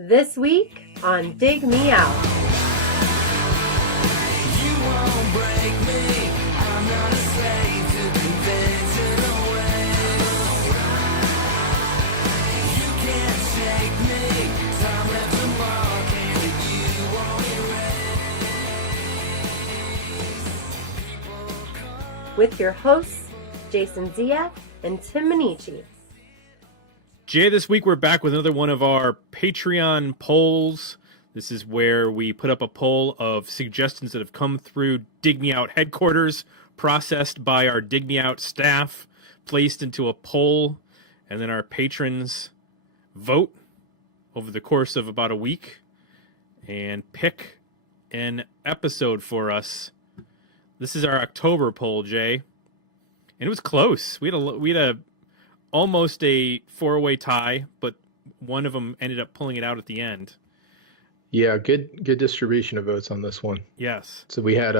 This week on Dig Me Out. You won't break me. I'm not a slave to conventional ways. You can't shake me. Time left a mark and you won't erase. With your hosts, Jason Zia and Tim Minichi. Jay, this week we're back with another one of our Patreon polls. This is where we put up a poll of suggestions that have come through Dig Me Out headquarters, processed by our Dig Me Out staff, placed into a poll, and then our patrons vote over the course of about a week and pick an episode for us. This is our October poll, Jay, and it was close. We had a almost a four-way tie, but one of them ended up pulling it out at the end. Yeah, good distribution of votes on this one. Yes. So we had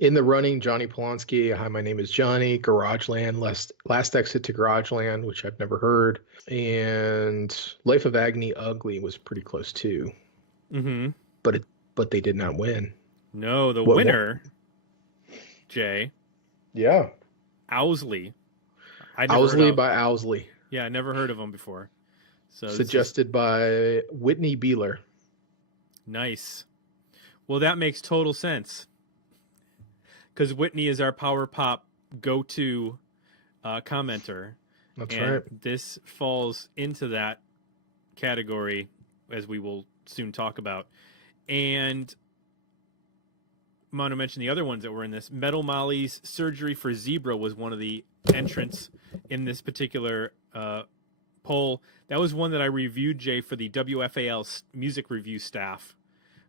in the running Johnny Polonsky, Hi, My Name is Johnny, Garageland, Last Exit to Garageland, which I've never heard, and Life of Agony Ugly was pretty close too. Mm-hmm. But they did not win. No, the winner, Jay. Yeah. Owsley. Owsley by Owsley. Yeah, I never heard of them before. So Suggested by Whitney Beeler. Nice. Well, that makes total sense. Because Whitney is our power pop go-to commenter. That's and right. This falls into that category, as we will soon talk about. And I want to mention the other ones that were in this. Metal Molly's Surgery for Zebra was one of the entrants in this particular poll. That was one that I reviewed, Jay, for the WFAL music review staff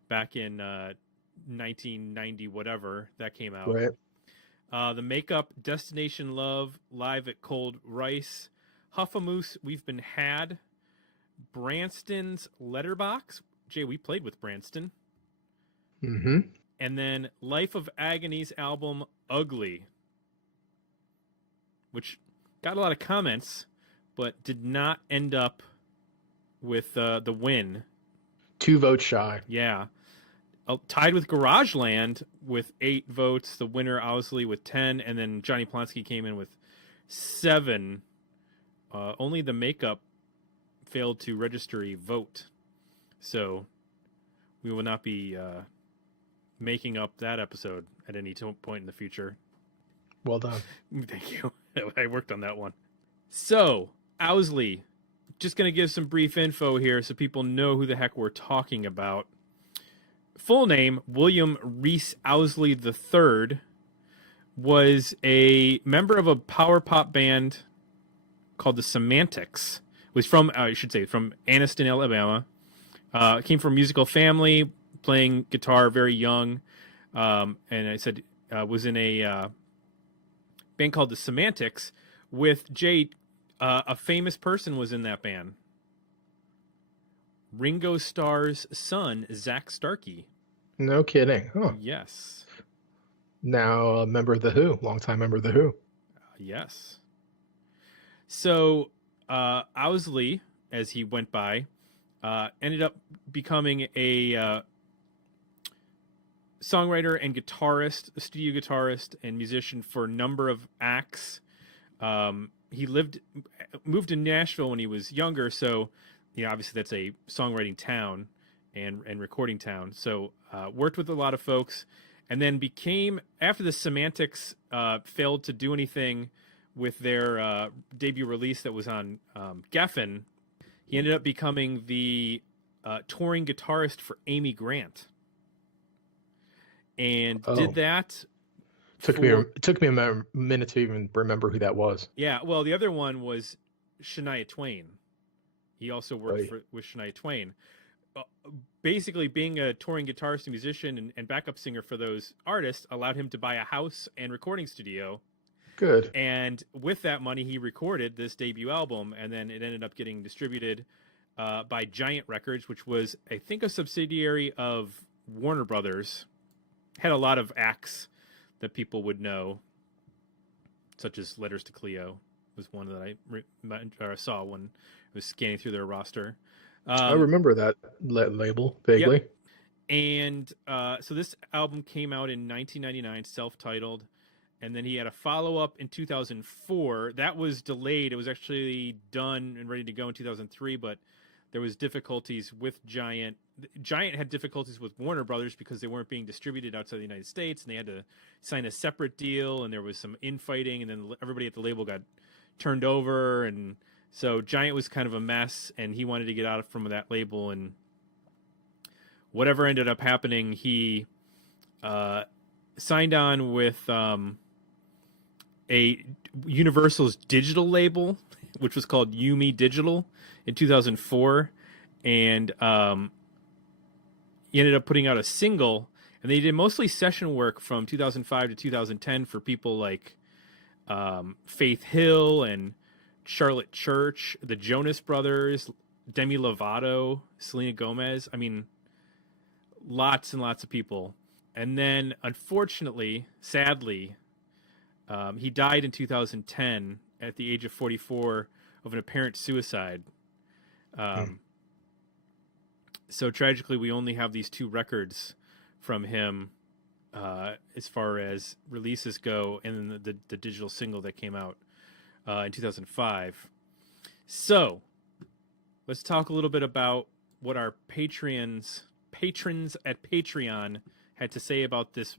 back in 1990, whatever that came out. Right. The Makeup, Destination Love, Live at Cold Rice, Huffamoose, We've Been Had, Branston's Letterbox. Jay, we played with Branston. Mm-hmm. And then Life of Agony's album, Ugly, which got a lot of comments, but did not end up with the win. 2 votes shy. Yeah. Tied with Garageland with 8 votes. The winner, Owsley, with 10. And then Johnny Plonsky came in with 7. Only the Makeup failed to register a vote. So we will not be making up that episode at any point in the future. Well done. Thank you. I worked on that one. So, Owsley, just going to give some brief info here so people know who the heck we're talking about. Full name, William Reese Owsley III, was a member of a power pop band called the Semantics. Was from, from Anniston, Alabama. Came from a musical family, playing guitar very young. And I said, was in a band called the Semantics with Jay. A famous person was in that band. Ringo Starr's son, Zach Starkey. No kidding. Huh. Yes. Now a member of The Who. Longtime member of The Who. Yes. So Owsley, as he went by, ended up becoming a songwriter and guitarist, a studio guitarist and musician for a number of acts. He moved to Nashville when he was younger, so obviously that's a songwriting town and recording town. So worked with a lot of folks, and then became, after the Semantics failed to do anything with their debut release that was on Geffen, he ended up becoming the touring guitarist for Amy Grant. And did that. Took me a minute to even remember who that was. Yeah, well, the other one was Shania Twain. He also worked with Shania Twain. Basically, being a touring guitarist and musician and backup singer for those artists allowed him to buy a house and recording studio. Good. And with that money, he recorded this debut album, and then it ended up getting distributed by Giant Records, which was, I think, a subsidiary of Warner Brothers. Had a lot of acts that people would know, such as Letters to Cleo was one that I saw when I was scanning through their roster. I remember that label vaguely. Yep. And so this album came out in 1999, self-titled, and then he had a follow-up in 2004. That was delayed. It was actually done and ready to go in 2003, but there was difficulties with Giant. Giant had difficulties with Warner Brothers because they weren't being distributed outside the United States, and they had to sign a separate deal, and there was some infighting, and then everybody at the label got turned over, and so Giant was kind of a mess, and he wanted to get out from that label, and whatever ended up happening, he signed on with a Universal's digital label, which was called Yumi Digital, in 2004, and he ended up putting out a single, and they did mostly session work from 2005 to 2010 for people like Faith Hill and Charlotte Church, the Jonas Brothers, Demi Lovato, Selena Gomez. I mean, lots and lots of people. And then, unfortunately, sadly, he died in 2010 at the age of 44 of an apparent suicide. So tragically, we only have these 2 records from him as far as releases go, and then the digital single that came out in 2005. So let's talk a little bit about what our patrons at Patreon had to say about this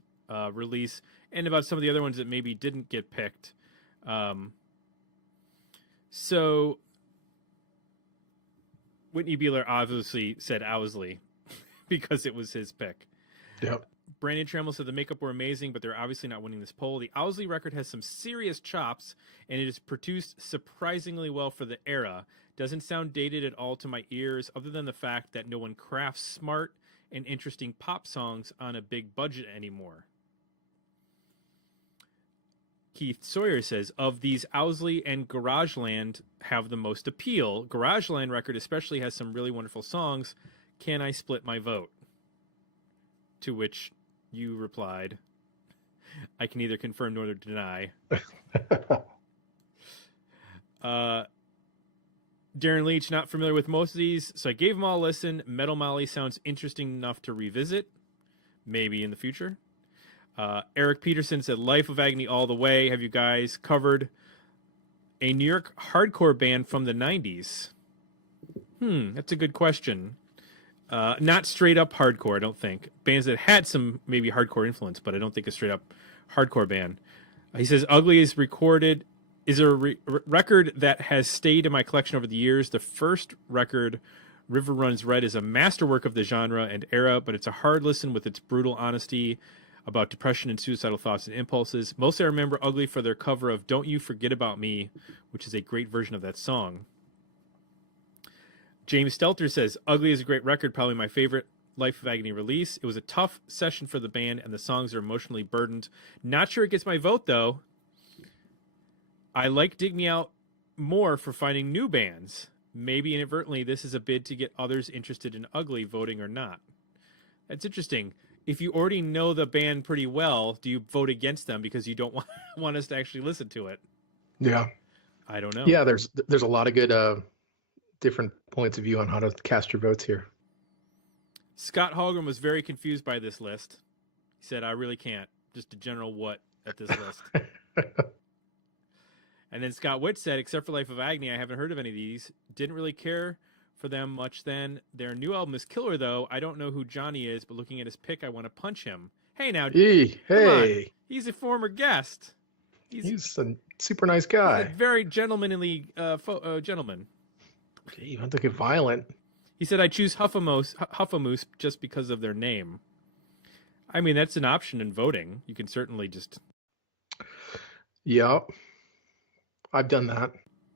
release, and about some of the other ones that maybe didn't get picked. So Whitney Beeler obviously said Owsley because it was his pick. Yep. Brandon Trammell said the makeup were amazing, but they're obviously not winning this poll. The Owsley record has some serious chops, and it is produced surprisingly well for the era. Doesn't sound dated at all to my ears, other than the fact that no one crafts smart and interesting pop songs on a big budget anymore. Keith Sawyer says, of these, Owsley and Garageland have the most appeal. Garageland record especially has some really wonderful songs. Can I split my vote? To which you replied, I can neither confirm nor deny. Darren Leach, not familiar with most of these, so I gave them all a listen. Metal Molly sounds interesting enough to revisit, maybe in the future. Eric Peterson said, Life of Agony all the way. Have you guys covered a New York hardcore band from the 90s? That's a good question. Not straight up hardcore, I don't think. Bands that had some maybe hardcore influence, but I don't think a straight up hardcore band. He says, Ugly is recorded, is a record that has stayed in my collection over the years. The first record, River Runs Red, is a masterwork of the genre and era, but it's a hard listen with its brutal honesty about depression and suicidal thoughts and impulses. Mostly I remember Ugly for their cover of Don't You Forget About Me, which is a great version of that song. James Stelter says, Ugly is a great record, probably my favorite Life of Agony release. It was a tough session for the band, and the songs are emotionally burdened. Not sure it gets my vote, though. I like Dig Me Out more for finding new bands. Maybe inadvertently this is a bid to get others interested in Ugly voting or not. That's interesting. If you already know the band pretty well, do you vote against them because you don't want us to actually listen to it? Yeah. I don't know. Yeah, there's a lot of good different points of view on how to cast your votes here. Scott Holgram was very confused by this list. He said, I really can't. Just a general what at this list. And then Scott Witt said, except for Life of Agony, I haven't heard of any of these. Didn't really care for them much then. Their new album is killer, though. I don't know who Johnny is, but looking at his pick, I want to punch him. Hey, now. Hey. He's a former guest. He's a super nice guy. He's a very gentlemanly gentleman. Okay, you want to get violent. He said, I choose Huffamoose just because of their name. I mean, that's an option in voting. You can certainly just... Yeah. I've done that.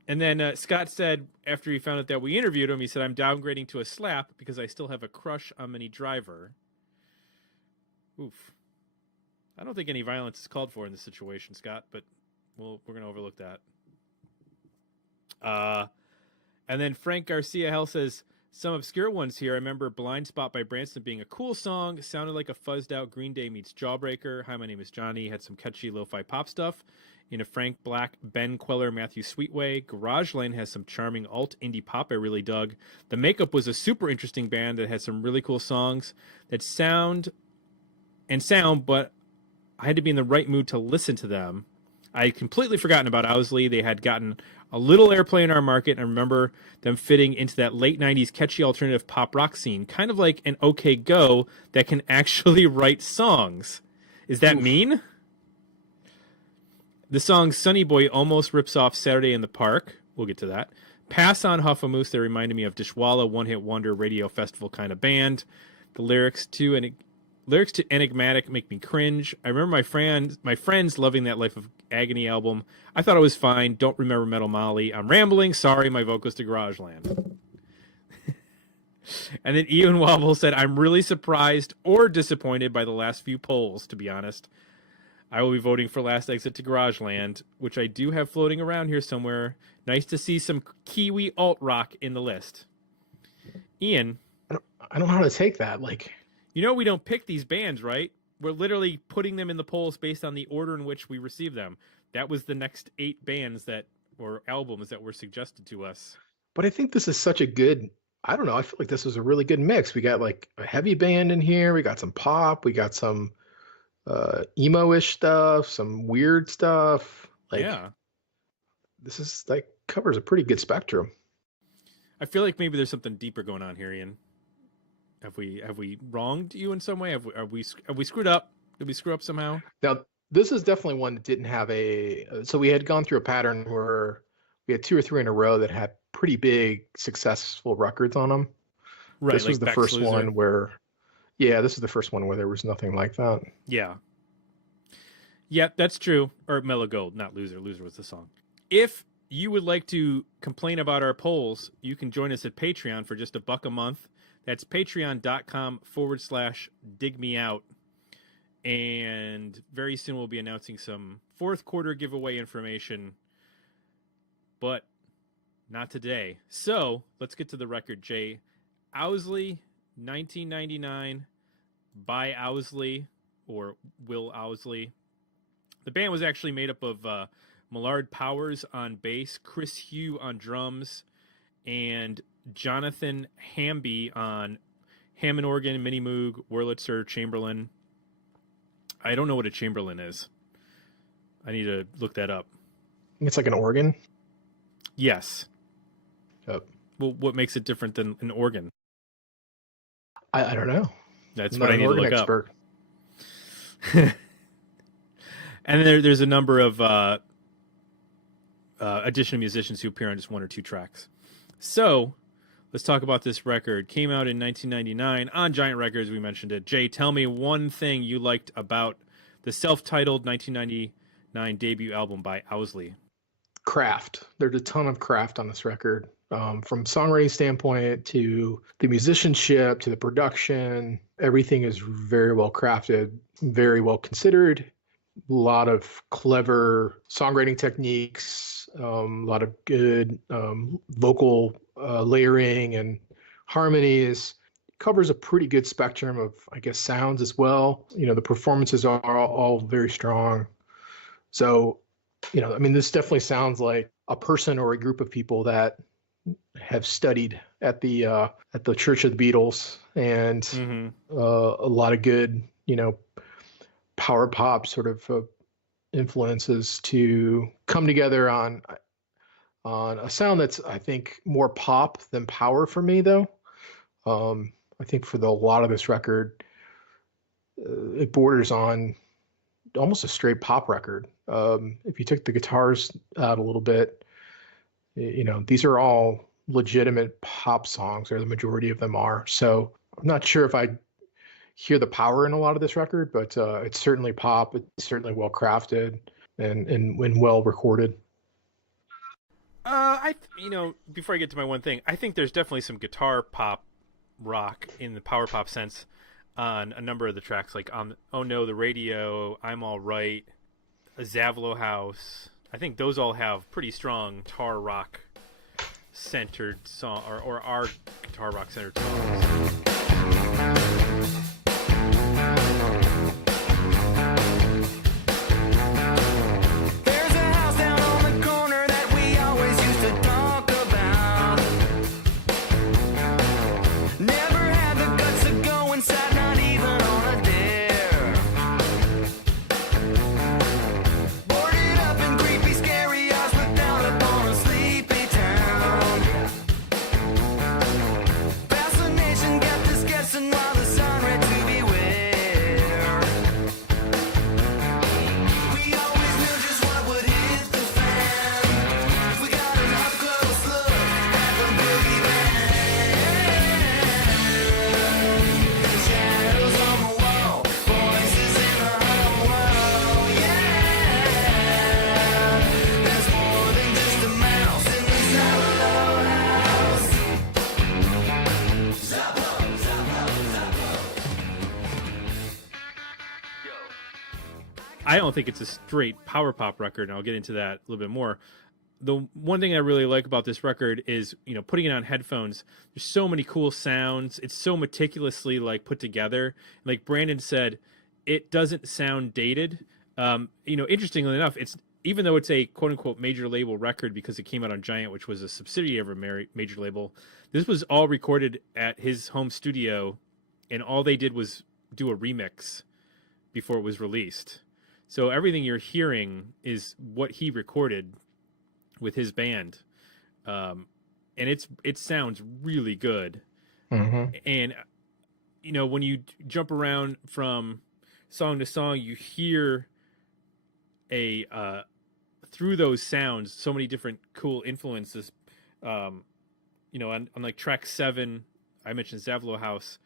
And then Scott said, after he found out that we interviewed him, he said, I'm downgrading to a slap because I still have a crush on Minnie Driver. Oof. I don't think any violence is called for in this situation, Scott, but we're going to overlook that. And then Frank Garcia Hell says, some obscure ones here. I remember Blind Spot by Branson being a cool song. Sounded like a fuzzed out Green Day meets Jawbreaker. Hi, my name is Johnny. Had some catchy lo-fi pop stuff in a Frank Black, Ben Queller, Matthew Sweetway. Garageland has some charming alt indie pop I really dug. The Makeup was a super interesting band that had some really cool songs that sound, but I had to be in the right mood to listen to them. I had completely forgotten about Owsley. They had gotten a little airplay in our market, and I remember them fitting into that late 90s catchy alternative pop rock scene, kind of like an OK Go that can actually write songs. Is that mean? The song Sunny Boy almost rips off Saturday in the Park. We'll get to that. Pass on Huffamoose, they reminded me of Dishwalla, one-hit wonder, radio festival kind of band. The lyrics to Enigmatic make me cringe. I remember my friends loving that Life of Agony album. I thought it was fine. Don't remember Metal Molly. I'm rambling. Sorry, my vocals to Garageland. And then Ian Wobble said, I'm really surprised or disappointed by the last few polls, to be honest. I will be voting for Last Exit to Garageland, which I do have floating around here somewhere. Nice to see some Kiwi alt rock in the list. Ian, I don't know how to take that. Like, you know we don't pick these bands, right? We're literally putting them in the polls based on the order in which we receive them. That was the next 8 bands or albums that were suggested to us. but I think this is such a good. I don't know. I feel like this was a really good mix. We got like a heavy band in here. We got some pop. We got some emo-ish stuff, some weird stuff. Like, yeah. This is like covers a pretty good spectrum. I feel like maybe there's something deeper going on here, Ian. Have we wronged you in some way? Have we screwed up? Did we screw up somehow? Now, this is definitely one that didn't have so we had gone through a pattern where we had 2 or 3 in a row that had pretty big successful records on them. Right. This like was the Beck's first Loser. one where, this is the first one where there was nothing like that. Yeah. Yeah, that's true. Or Mellow Gold, not Loser. Loser was the song. If you would like to complain about our polls, you can join us at Patreon for just $1 a month. That's patreon.com/digmeout. And very soon we'll be announcing some 4th quarter giveaway information, but not today. So let's get to the record, Jay. Owsley, 1999, by Owsley, or Will Owsley. The band was actually made up of Millard Powers on bass, Chris Hugh on drums, and Jonathan Hamby on Hammond organ, Mini Moog, Wurlitzer, Chamberlain. I don't know what a Chamberlain is. I need to look that up. It's like an organ. Yes. Yep. Well, what makes it different than an organ? I don't know. That's I'm what not I an need to organ look expert. up. And there's a number of additional musicians who appear on just 1 or 2 tracks. So let's talk about this record. Came out in 1999 on Giant Records. We mentioned it. Jay, tell me one thing you liked about the self-titled 1999 debut album by Owsley. Craft. There's a ton of craft on this record, from songwriting standpoint to the musicianship to the production. Everything is very well crafted, very well considered. A lot of clever songwriting techniques, a lot of good vocal layering and harmonies. Covers a pretty good spectrum of, I guess, sounds as well. The performances are all very strong. So, this definitely sounds like a person or a group of people that have studied at the Church of the Beatles, and a lot of good, power pop sort of influences to come together on a sound that's, I think, more pop than power for me, though. I think for a lot of this record, it borders on almost a straight pop record. If you took the guitars out a little bit, these are all legitimate pop songs, or the majority of them are. So I'm not sure if I hear the power in a lot of this record, but it's certainly pop. It's certainly well crafted and well recorded. Before I get to my one thing, I think there's definitely some guitar pop rock in the power pop sense on a number of the tracks, like on Oh No, The Radio, I'm All Right, Zavelow House. I think those all have pretty strong guitar rock centered song, or are guitar rock centered songs. There's an I don't think it's a straight power pop record, and I'll get into that a little bit more. The one thing I really like about this record is, you know, putting it on headphones. There's so many cool sounds. It's so meticulously like put together. Like Brandon said, it doesn't sound dated. You know, interestingly enough, it's even though it's a quote unquote major label record because it came out on Giant, which was a subsidiary of a major label. This was all recorded at his home studio, and all they did was do a remix before it was released. So everything you're hearing is what he recorded with his band, and it sounds really good. Mm-hmm. And you know, when you jump around from song to song, you hear a through those sounds so many different cool influences. You know, on like track 7, I mentioned Zavelow House.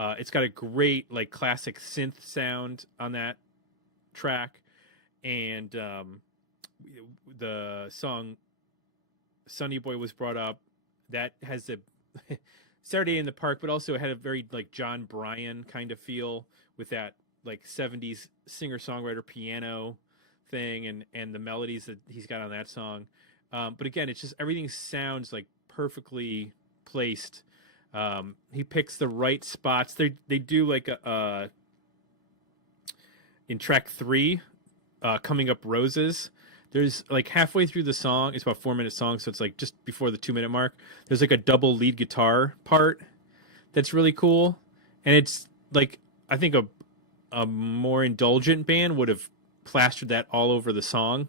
It's got a great like classic synth sound on that track, and the song Sunny Boy was brought up. That has a Saturday in the Park, but also it had a very like John Bryan kind of feel with that like 70s singer-songwriter piano thing and the melodies that he's got on that song. But again, it's just everything sounds like perfectly placed. He picks the right spots. They do like a in track 3, Coming Up Roses. There's like halfway through the song, it's about a 4-minute song, so it's like just before the 2-minute mark. There's like a double lead guitar part that's really cool, and it's like I think a more indulgent band would have plastered that all over the song,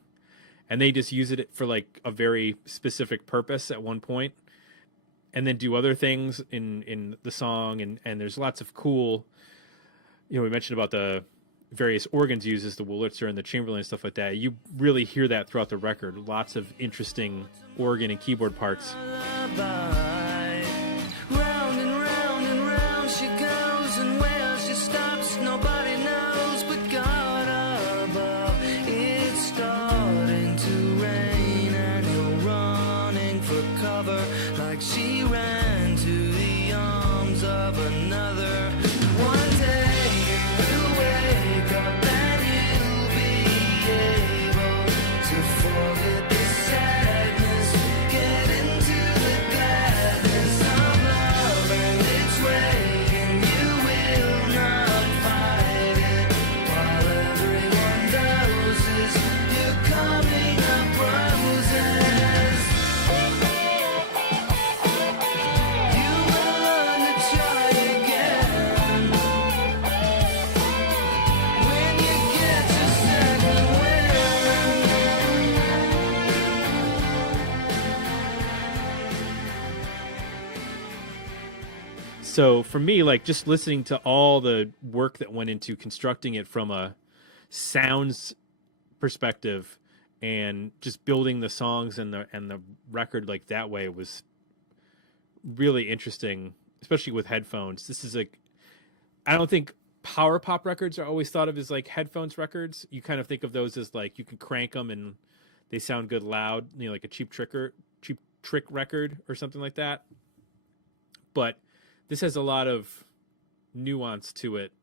and they just use it for like a very specific purpose at one point, and then do other things in the song, and there's lots of cool. You know, we mentioned about the various organs uses, the Wurlitzer and the Chamberlain and stuff like that. You really hear that throughout the record. Lots of interesting organ and keyboard parts. Round and round and round she goes, and where she stops nobody knows but God above. It's starting to rain and you're running for cover like she ran to the arms of another. One day you'll wake up and you'll be able to forget the sadness, get into the gladness of love and its way, and you will not fight it while everyone dozes. You're coming up roses. You will learn to try again when you get to second wind. So for me, like just listening to all the work that went into constructing it from a sounds perspective and just building the songs and the record like that way was really interesting, especially with headphones. This is like, I don't think power pop records are always thought of as like headphones records. You kind of think of those as like you can crank them and they sound good loud, you know, like a cheap trick record or something like that. But this has a lot of nuance to it,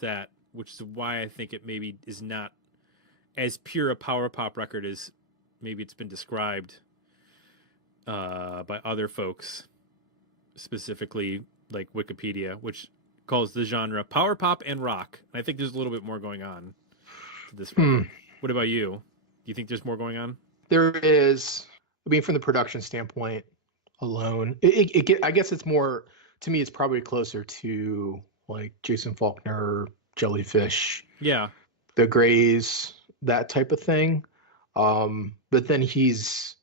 that which is why I think it maybe is not as pure a power pop record as maybe it's been described by other folks, specifically like Wikipedia, which calls the genre power pop and rock. I think there's a little bit more going on to this record. What about you? Do you think there's more going on? There is. I mean, from the production standpoint alone, I guess it's more, to me, it's probably closer to like Jason Faulkner, Jellyfish, Yeah. the Grays, that type of thing. But then he's,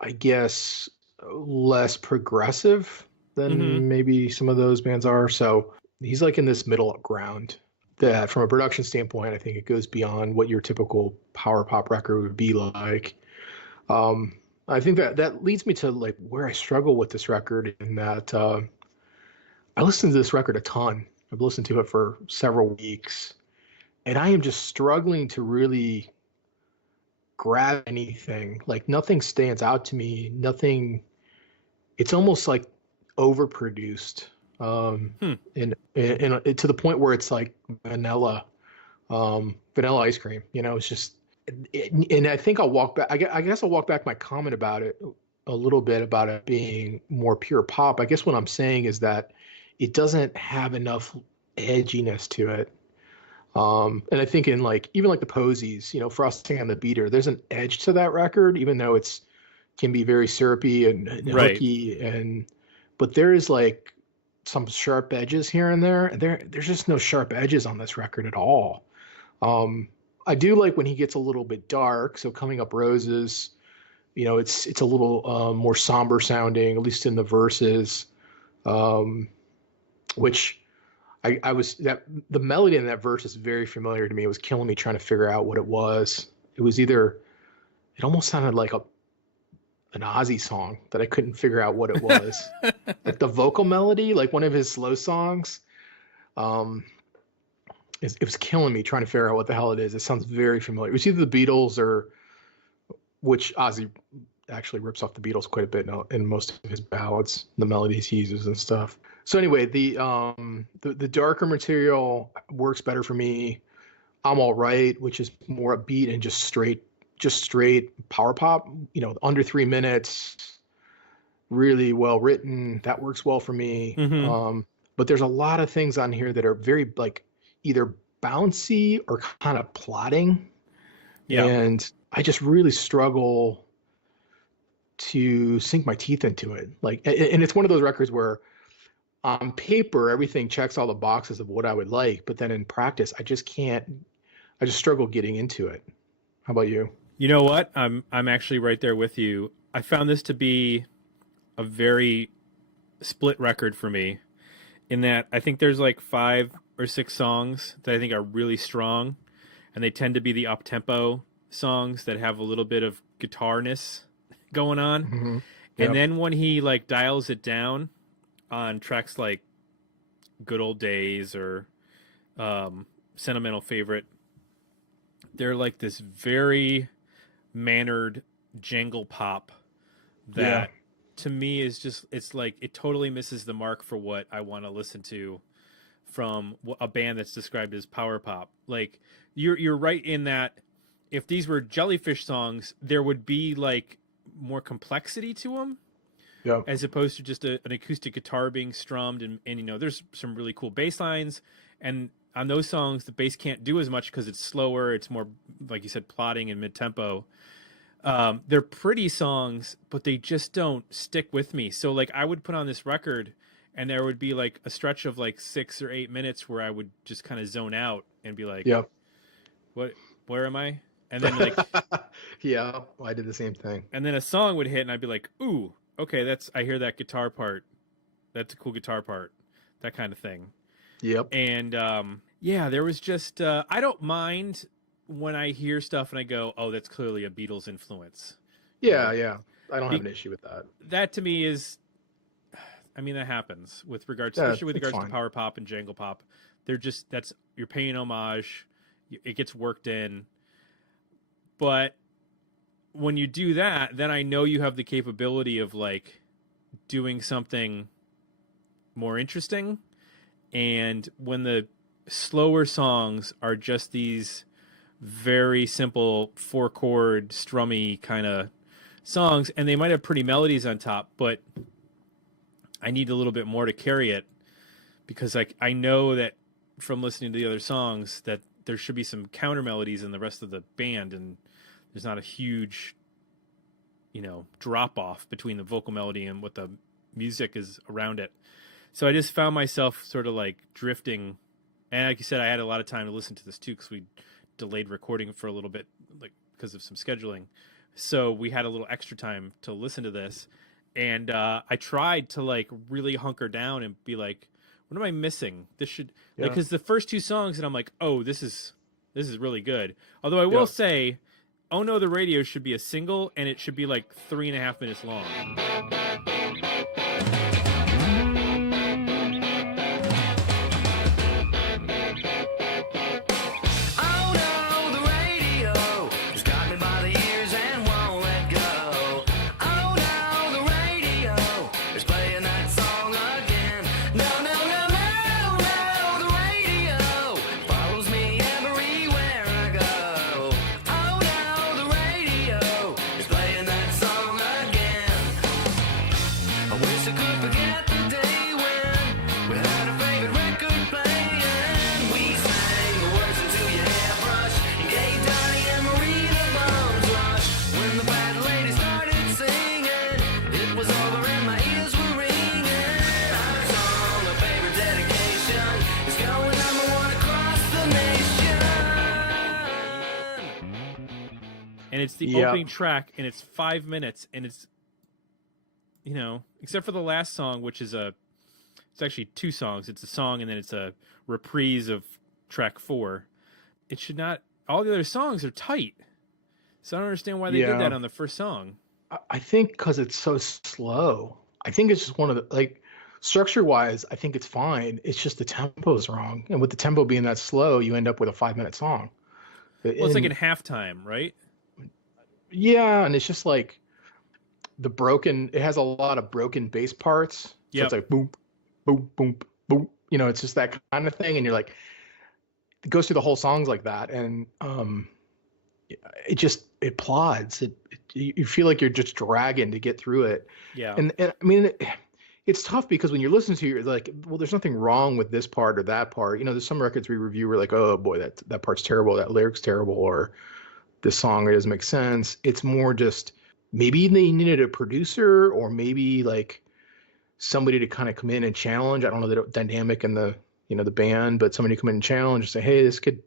I guess, less progressive than maybe some of those bands are. So he's like in this middle ground that from a production standpoint, I think it goes beyond what your typical power pop record would be like. I think that leads me to like where I struggle with this record, in that I listened to this record a ton. I've listened to it for several weeks, and I am just struggling to really grab anything. Like nothing stands out to me. Nothing. It's almost like overproduced, and to the point where it's like vanilla. Vanilla Ice Cream. You know, it's just, and I think I'll walk back. I guess I'll walk back my comment about it a little bit about it being more pure pop. I guess what I'm saying is that it doesn't have enough edginess to it. And I think in like even like the Posies, you know, Frosting on the Beater, there's an edge to that record, even though it's can be very syrupy and Right. hooky, but there is like some sharp edges here and there. And there's just no sharp edges on this record at all. I do like when he gets a little bit dark. So Coming Up Roses, you know, it's a little more somber sounding, at least in the verses, which I was that the melody in that verse is very familiar to me. It was killing me trying to figure out what it was. It was either, it almost sounded like an Ozzy song that I couldn't figure out what it was. Like the vocal melody, like one of his slow songs. It was killing me trying to figure out what the hell it is. It sounds very familiar. It was either the Beatles or, which Ozzy actually rips off the Beatles quite a bit in most of his ballads, the melodies he uses and stuff. So anyway, the darker material works better for me. I'm All Right, which is more upbeat and just straight power pop, you know, under 3 minutes, really well written. That works well for me. Mm-hmm. But there's a lot of things on here that are very like either bouncy or kind of plodding. Yeah. And I just really struggle to sink my teeth into it. Like, and it's one of those records where on paper, everything checks all the boxes of what I would like, but then in practice, I just struggle getting into it. How about you? You know what? I'm actually right there with you. I found this to be a very split record for me in that I think there's like 5 or 6 songs that I think are really strong, and they tend to be the up-tempo songs that have a little bit of guitarness going on. Mm-hmm. And Yep. then when he like dials it down on tracks like Good Old Days or Sentimental Favorite, they're like this very mannered jangle pop that to me is just, it's like it totally misses the mark for what I want to listen to from a band that's described as power pop. Like you're right in that if these were Jellyfish songs, there would be like more complexity to them. Yeah. As opposed to just an acoustic guitar being strummed and you know there's some really cool bass lines, and on those songs the bass can't do as much because it's slower, it's more like you said plodding and mid-tempo. They're pretty songs, but they just don't stick with me. So like I would put on this record and there would be like a stretch of like 6 or 8 minutes where I would just kind of zone out and be like, Yep. where am I? And then like Yeah, I did the same thing. and then a song would hit and I'd be like, ooh, okay, I hear that guitar part. That's a cool guitar part. That kind of thing. Yep. And yeah, there was just I don't mind when I hear stuff and I go, oh, that's clearly a Beatles influence. Yeah. I don't have an issue with that. That to me is, I mean, that happens with regards, Yeah, especially with it's regards to fine. power pop and jangle pop. They're just, you're paying homage. It gets worked in. But when you do that, then I know you have the capability of like doing something more interesting. And when the slower songs are just these very simple 4-chord strummy kind of songs, and they might have pretty melodies on top, but I need a little bit more to carry it, because like I know that from listening to the other songs that there should be some counter melodies in the rest of the band, and there's not a huge, you know, drop off between the vocal melody and what the music is around it. So I just found myself sort of like drifting, and like you said, I had a lot of time to listen to this too because we delayed recording for a little bit, like because of some scheduling. So we had a little extra time to listen to this, and I tried to like really hunker down and be like, what am I missing? This should like, because the first 2 songs, and I'm like, oh, this is really good. Although I will say, Oh No, the Radio should be a single, and it should be like 3.5 minutes long. Oh no, the radio just got me by the ears and won't let go. Oh no, the radio is playing that song again. No, no, no, no, no, the radio follows me everywhere. and it's the Yeah. opening track, and it's 5 minutes, and it's, except for the last song, which is it's actually 2 songs. It's a song, and then it's a reprise of track 4. It should not. All the other songs are tight, so I don't understand why they did that on the first song. I think because it's so slow. I think it's just one of the, like, structure-wise, I think it's fine. It's just the tempo is wrong, and with the tempo being that slow, you end up with a 5-minute song. Well, it's like in halftime, right? Yeah, and it's just like it has a lot of broken bass parts. So it's like boom, boom, boom, boom. It's just that kind of thing. And you're like, it goes through the whole songs like that. And it plods. You feel like you're just dragging to get through it. Yeah. And I mean, it's tough because when you're listening to it, you're like, well, there's nothing wrong with this part or that part. There's some records we review, we're like, oh boy, that part's terrible, that lyric's terrible, or this song, it doesn't make sense. It's more just maybe they needed a producer, or maybe like somebody to kind of come in and challenge. I don't know the dynamic in the the band, but somebody to come in and challenge and say, hey, this could,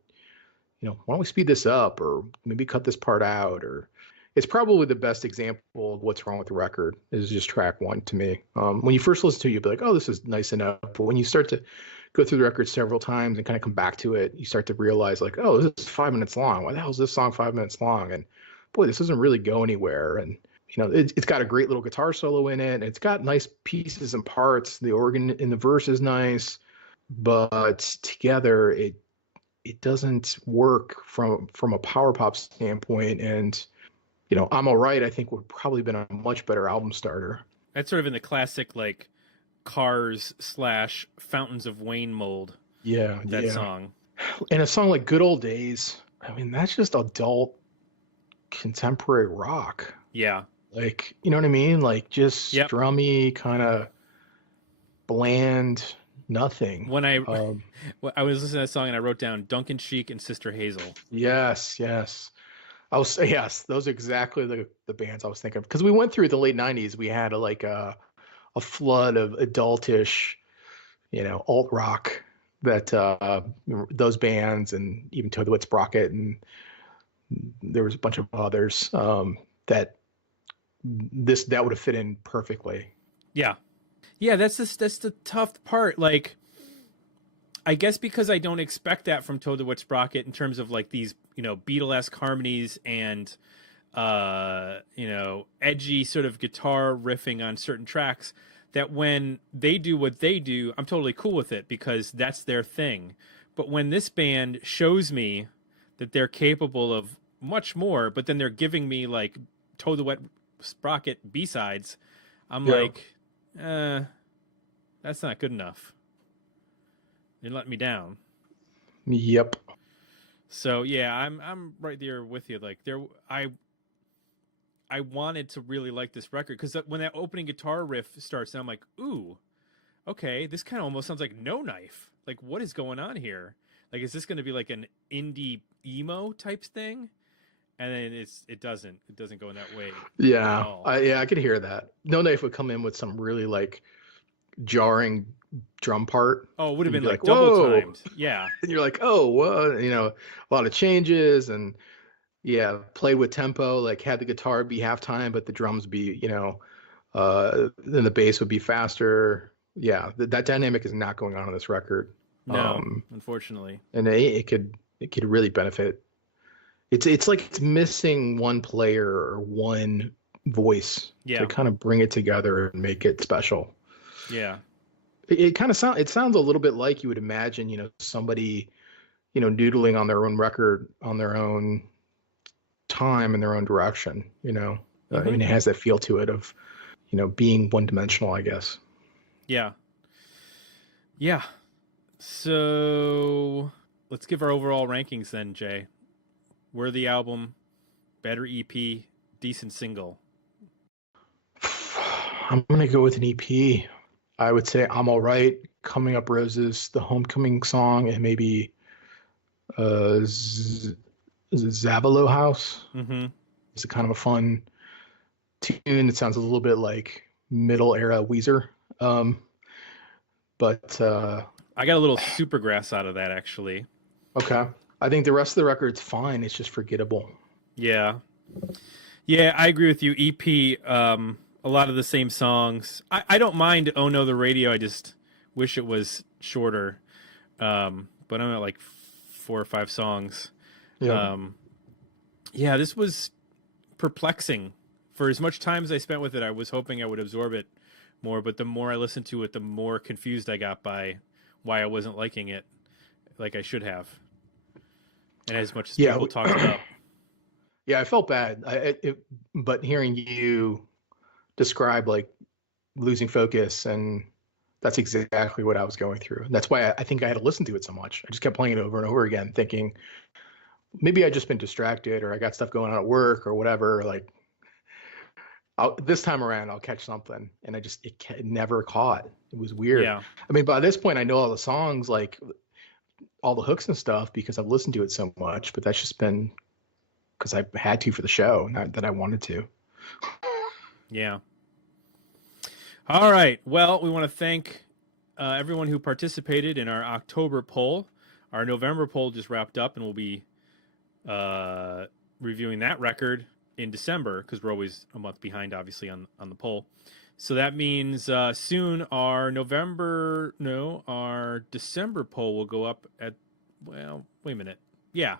why don't we speed this up, or maybe cut this part out. Or it's probably the best example of what's wrong with the record is just track 1 to me. When you first listen to it, you'll be like, oh, this is nice enough. But when you start to go through the record several times and kind of come back to it, you start to realize like, oh, this is 5 minutes long. Why the hell is this song 5 minutes long? And boy, this doesn't really go anywhere. And it's got a great little guitar solo in it. And it's got nice pieces and parts. The organ in the verse is nice, but together it doesn't work from a power pop standpoint. And I'm Alright, I think would probably been a much better album starter. That's sort of in the classic like Cars / Fountains of Wayne mold. Yeah, that song. And a song like Good Old Days, I mean, that's just adult contemporary rock. Yeah. Like, you know what I mean? Like just strummy, kind of bland, nothing. When I was listening to that song and I wrote down Duncan Sheik and Sister Hazel. Yes. Yes, those are exactly the bands I was thinking of. Because we went through the late 90s. We had a flood of adultish, alt rock that those bands, and even Toad the Wet Sprocket, and there was a bunch of others that would have fit in perfectly. Yeah, that's the tough part. Like, I guess because I don't expect that from Toad the Wet Sprocket in terms of like these, Beatlesque harmonies and, edgy sort of guitar riffing on certain tracks, that when they do what they do, I'm totally cool with it because that's their thing. But when this band shows me that they're capable of much more, but then they're giving me like Toad the Wet Sprocket B-sides, I'm like, that's not good enough. You're letting me down. Yep. So yeah, I'm right there with you. Like I wanted to really like this record because when that opening guitar riff starts, I'm like, ooh, okay, this kind of almost sounds like No Knife. Like, what is going on here? Like, is this going to be like an indie emo type thing? And then it doesn't go in that way. Yeah, I could hear that. No Knife would come in with some really like jarring drum part. Oh, it would have been like double double timed. Yeah. And you're like, oh, what? A lot of changes, and played with tempo, like had the guitar be halftime, but the drums be, then the bass would be faster. Yeah, that dynamic is not going on this record. No, unfortunately. And it could really benefit. It's like it's missing one player or one voice to kind of bring it together and make it special. Yeah. It kind of sounds a little bit like you would imagine, somebody, noodling on their own record on their own time in their own direction, I mean, it has that feel to it of, being one dimensional, I guess. Yeah. Yeah. So let's give our overall rankings then, Jay. Worthy album, better EP, decent single. I'm going to go with an EP. I would say I'm Alright, Coming Up Roses, the Homecoming song, and maybe Zavelow House. Mm-hmm. It's a kind of a fun tune. It sounds a little bit like middle era Weezer. But I got a little Supergrass out of that, actually. Okay. I think the rest of the record's fine. It's just forgettable. Yeah. Yeah, I agree with you. EP, a lot of the same songs. I don't mind Oh No the Radio. I just wish it was shorter. But I'm at like 4 or 5 songs. Yeah. Yeah, this was perplexing. For as much time as I spent with it, I was hoping I would absorb it more. But the more I listened to it, the more confused I got by why I wasn't liking it like I should have. And as much as people talked about. Yeah, I felt bad. But hearing you describe like losing focus, and that's exactly what I was going through. And that's why I think I had to listen to it so much. I just kept playing it over and over again, thinking maybe I just been distracted, or I got stuff going on at work or whatever. Like this time around, I'll catch something, and it never caught. It was weird. Yeah. I mean, by this point, I know all the songs, like all the hooks and stuff, because I've listened to it so much. But that's just been because I had to for the show, not that I wanted to. Yeah. All right. Well, we want to thank everyone who participated in our October poll. Our November poll just wrapped up, and we'll be reviewing that record in December, because we're always a month behind, obviously, on the poll. So that means soon our December poll will go up at, well, wait a minute. Yeah.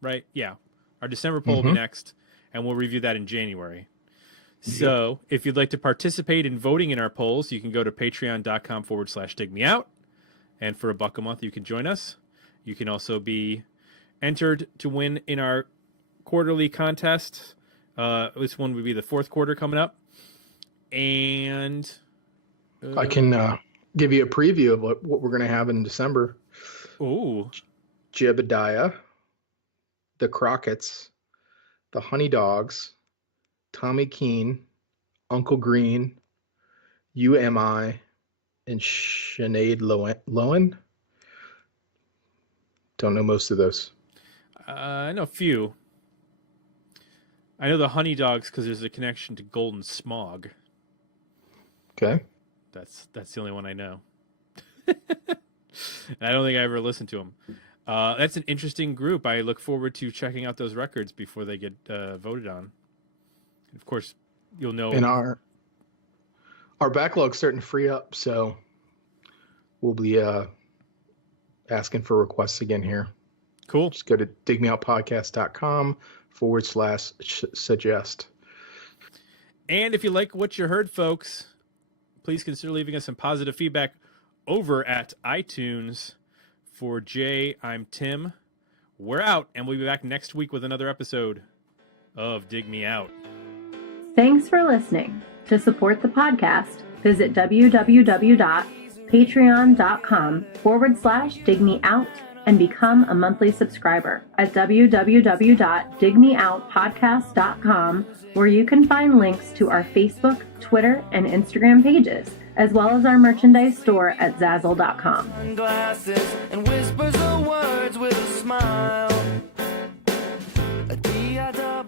Right? Yeah. Our December poll will be next, and we'll review that in January. So if you'd like to participate in voting in our polls, you can go to patreon.com/digmeout. And for $1 a month, you can join us. You can also be entered to win in our quarterly contest. This one would be the 4th quarter coming up. And I can give you a preview of what we're going to have in December. Ooh. Jebediah, the Crockett's, the Honey Dogs, Tommy Keene, Uncle Green, UMI, and Sinead Lowen. Don't know most of those. I know a few. I know the Honey Dogs because there's a connection to Golden Smog. Okay. That's the only one I know. I don't think I ever listened to them. That's an interesting group. I look forward to checking out those records before they get voted on. And of course, you'll know. And our backlog's starting to free up, so we'll be asking for requests again here. Cool. Just go to digmeoutpodcast.com/suggest. And if you like what you heard, folks, please consider leaving us some positive feedback over at iTunes. For Jay, I'm Tim. We're out, and we'll be back next week with another episode of Dig Me Out. Thanks for listening. To support the podcast, visit www.patreon.com/digmeout and become a monthly subscriber at www.digmeoutpodcast.com, where you can find links to our Facebook, Twitter, and Instagram pages, as well as our merchandise store at Zazzle.com. Sunglasses and whispers of words with a smile. A D-I-double